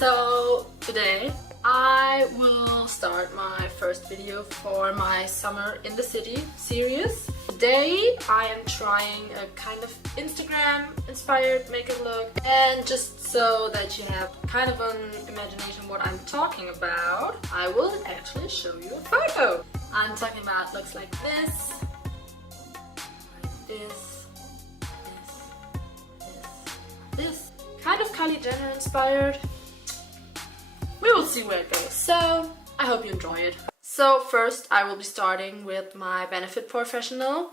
So today I will start my first video for my Summer in the City series. Today I am trying a kind of Instagram inspired makeup look, and just so that you have kind of an imagination what I'm talking about, I will actually show you a photo. I'm talking about looks like this, this. Kind of Kylie Jenner inspired. We will see where it goes. So I hope you enjoy it. So first I will be starting with my Benefit Porefessional.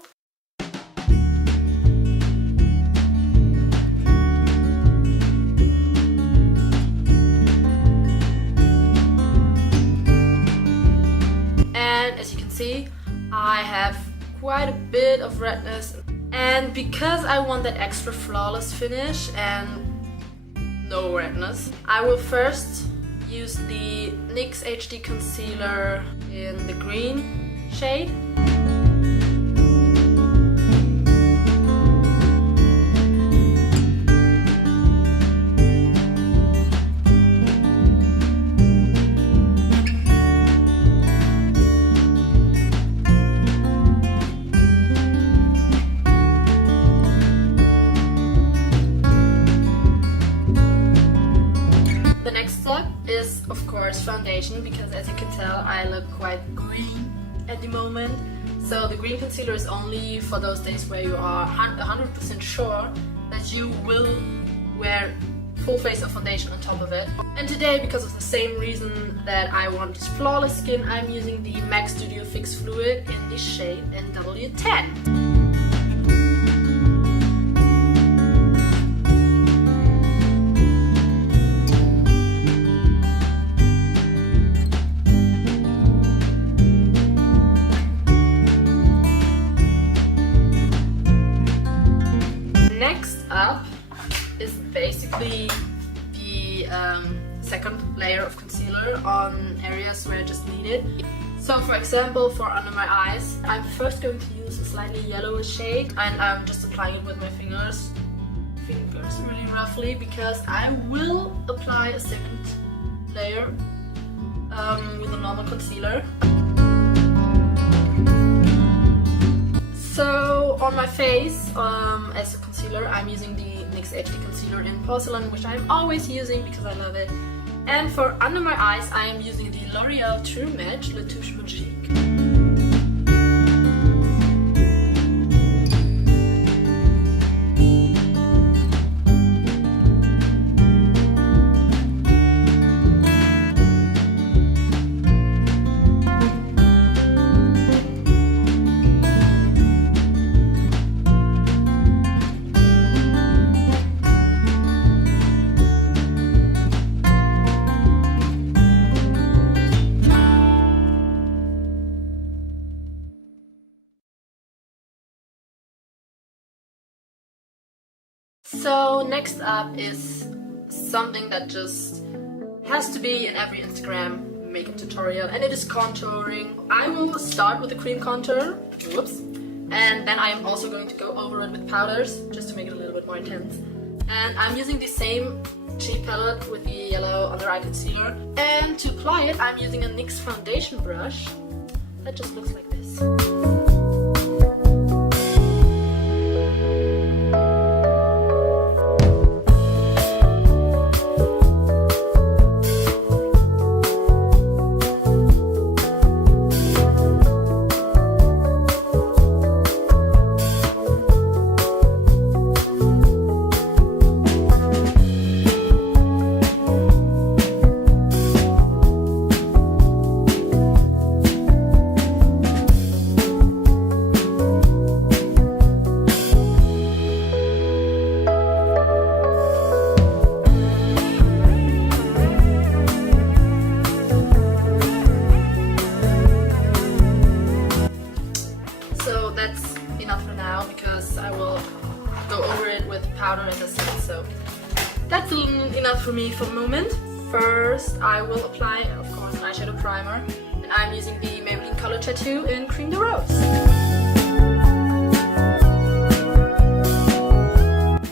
And as you can see, I have quite a bit of redness, and because I want that extra flawless finish and no redness, I will first use the NYX HD Concealer in the green shade. Is of course foundation, because as you can tell I look quite green at the moment. So the green concealer is only for those days where you are 100% sure that you will wear full face of foundation on top of it. And today, because of the same reason that I want this flawless skin, I'm using the MAC Studio Fix Fluid in the shade NW10. Next up is basically the second layer of concealer on areas where I just need it. So for example, for under my eyes, I'm first going to use a slightly yellowish shade, and I'm just applying it with my fingers really roughly, because I will apply a second layer with a normal concealer. So on my face, as a concealer, I'm using the NYX HD Concealer in Porcelain, which I'm always using because I love it. And for under my eyes, I am using the L'Oreal Touche Magique. So next up is something that just has to be in every Instagram makeup tutorial, and it is contouring. I will start with the cream contour, whoops, and then I am also going to go over it with powders just to make it a little bit more intense. And I'm using the same cheap palette with the yellow under eye concealer, and to apply it I'm using a NYX foundation brush that just looks like this. Powder, as I said, so that's enough for me for the moment. First, I will apply, of course, an eyeshadow primer, and I'm using the Maybelline Color Tattoo in Creme de Rose.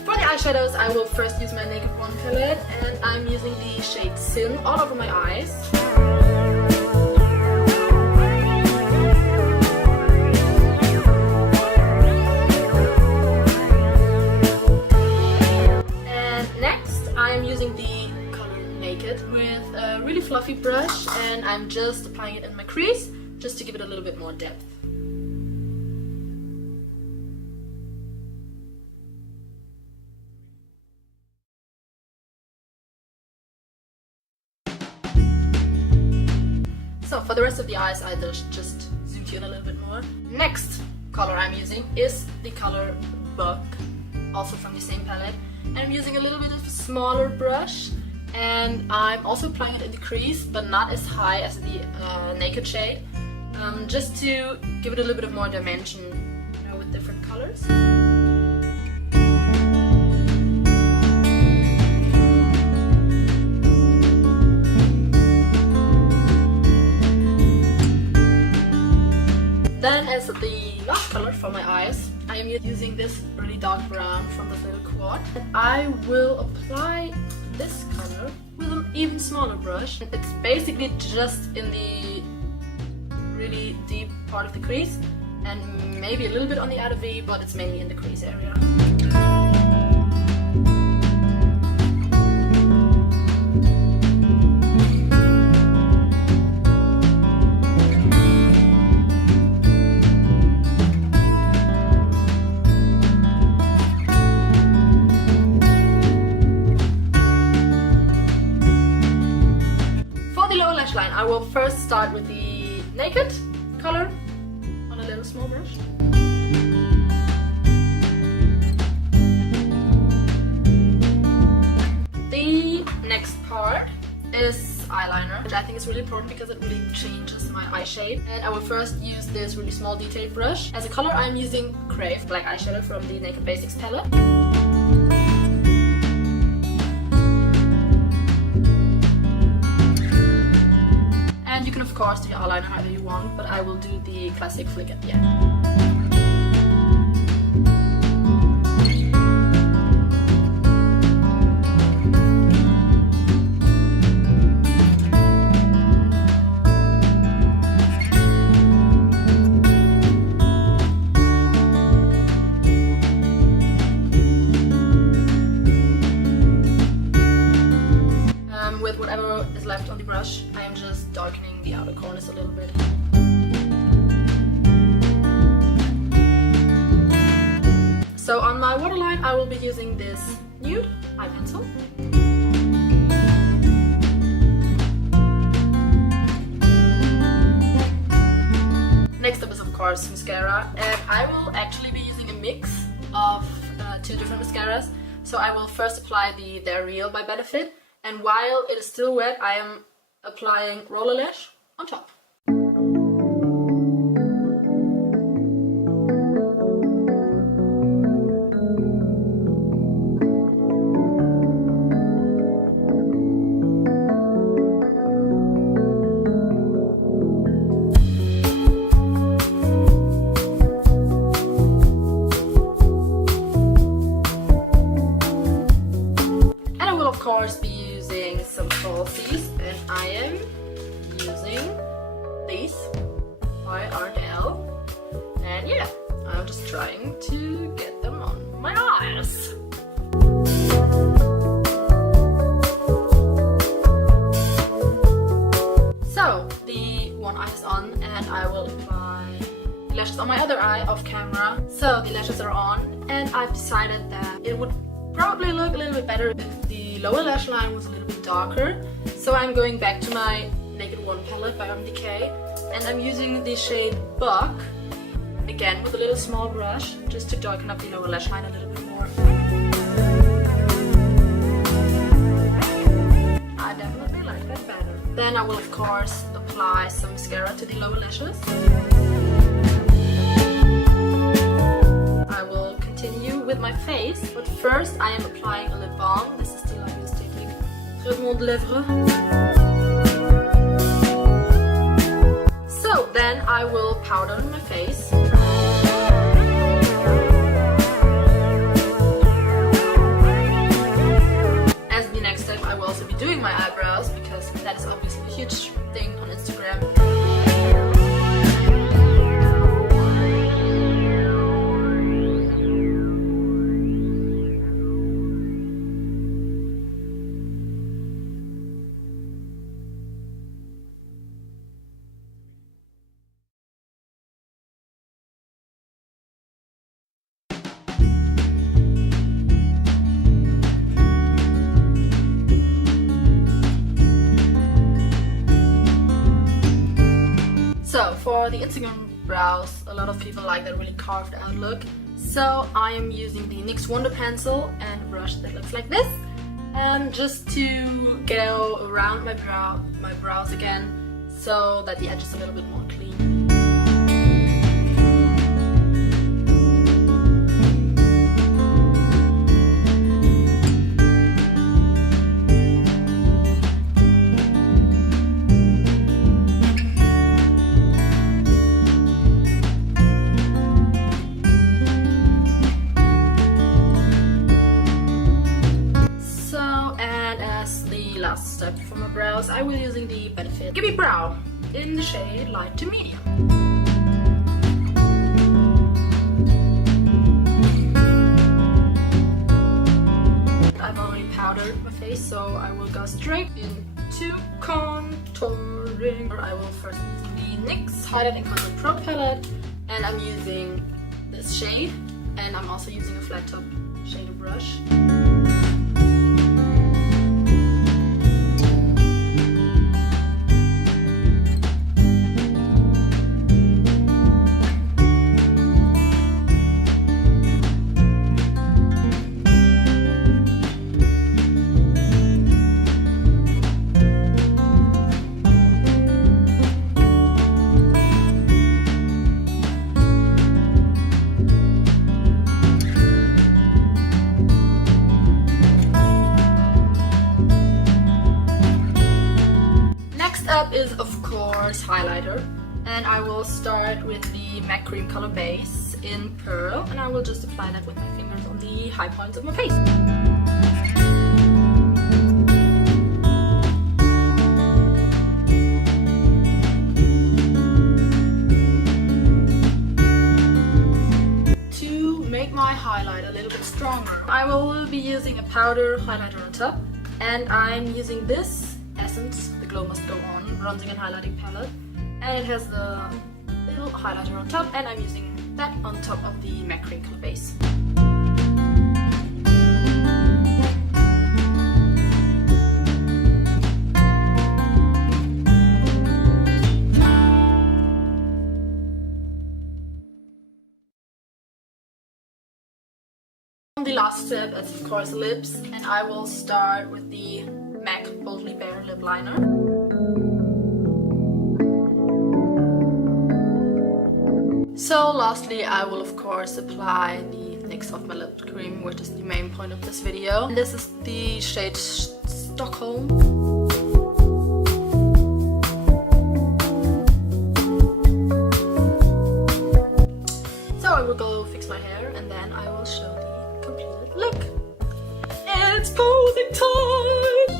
For the eyeshadows, I will first use my Naked One palette, and I'm using the shade Sin all over my eyes. And next I'm using the color Naked with a really fluffy brush, and I'm just applying it in my crease just to give it a little bit more depth. So for the rest of the eyes, I just zoomed you in a little bit more. Next color I'm using is the color Buck, also from the same palette. And I'm using a little bit of a smaller brush, and I'm also applying it in the crease, but not as high as the Naked shade, just to give it a little bit of more dimension, you know, with different colors. Then as the last color for my eyes, I am using this really dark brown from the little quad. And I will apply this color with an even smaller brush. It's basically just in the really deep part of the crease and maybe a little bit on the outer V, but it's mainly in the crease area. I will first start with the Naked color on a little small brush. The next part is eyeliner, which I think is really important because it really changes my eye shape. And I will first use this really small detailed brush. As a color I'm using Crave black eyeshadow from the Naked Basics palette. You can of course do your eyeliner however you want, but I will do the classic flick at the end. With whatever is left on the brush, I am just darkening the outer corners a little bit. So on my waterline I will be using this nude eye pencil. Next up is of course mascara, and I will actually be using a mix of two different mascaras. So I will first apply the They're Real by Benefit, and while it is still wet I am applying Rollerlash on top. And I will of course be using some falsies, and I am using these by Ardell, and yeah, I'm just trying to get them on my eyes. So the one eye is on, and I will apply the lashes on my other eye off camera. So the lashes are on, and I've decided that it would probably look a little bit better if the lower lash line was a little bit darker. So I'm going back to my Naked One palette by Decay, and I'm using the shade Buck, again with a little small brush, just to darken up the lower lash line a little bit more. I definitely like that better. Then I will of course apply some mascara to the lower lashes. I will continue with my face, but first I am applying a lip balm. This is the Biosthetique Creme de Lèvres. So then I will powder my face. As the next step I will also be doing contouring my eyebrows because that is obviously a huge thing on Instagram. So for the Instagram brows, a lot of people like that really carved out look. So I am using the NYX Wonderpencil and a brush that looks like this, and just to go around my brows again, so that the edge is a little bit more clean. Last step for my brows, I will be using the Benefit Gimme Brow in the shade light to medium. I've already powdered my face, so I will go straight into contouring. I will first use the NYX Highlight and Contour Pro Palette, and I'm using this shade, and I'm also using a flat top shader brush. Up is of course highlighter, and I will start with the MAC Cream color base in Pearl, and I will just apply that with my fingers on the high points of my face. To make my highlight a little bit stronger, I will be using a powder highlighter on top, and I'm using this Essence, The Glow Must Go On bronzing and highlighting palette, and it has the little highlighter on top, and I'm using that on top of the MAC Cream color base. The last step is of course lips, and I will start with the MAC Boldly Bare lip liner. So lastly, I will of course apply the NYX Soft Matte Lip Cream, which is the main point of this video. And this is the shade Stockholm. So I will go fix my hair, and then I will show the completed look. It's posing time!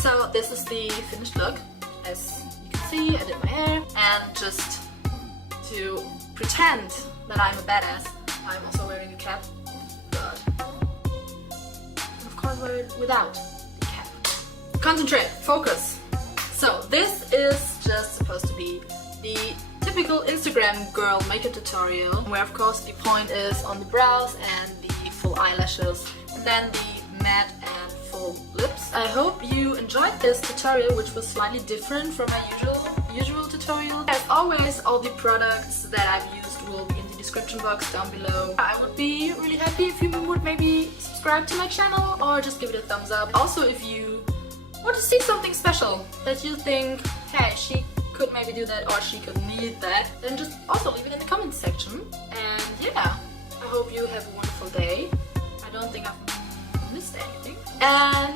So this is the finished look. As you can see, I did my hair, and just to pretend that I'm a badass, I'm also wearing a cap, but of course wear it without the cap. Concentrate, focus. So this is just supposed to be the typical Instagram girl makeup tutorial, where of course the point is on the brows and the full eyelashes, and then the matte and full lips. I hope you enjoyed this tutorial, which was slightly different from my usual tutorial. As always, all the products that I've used will be in the description box down below. I would be really happy if you would maybe subscribe to my channel or just give it a thumbs up. Also, if you want to see something special that you think, hey, she could maybe do that or she could need that, then just also leave it in the comments section. And yeah, I hope you have a wonderful day. I don't think I've missed anything. And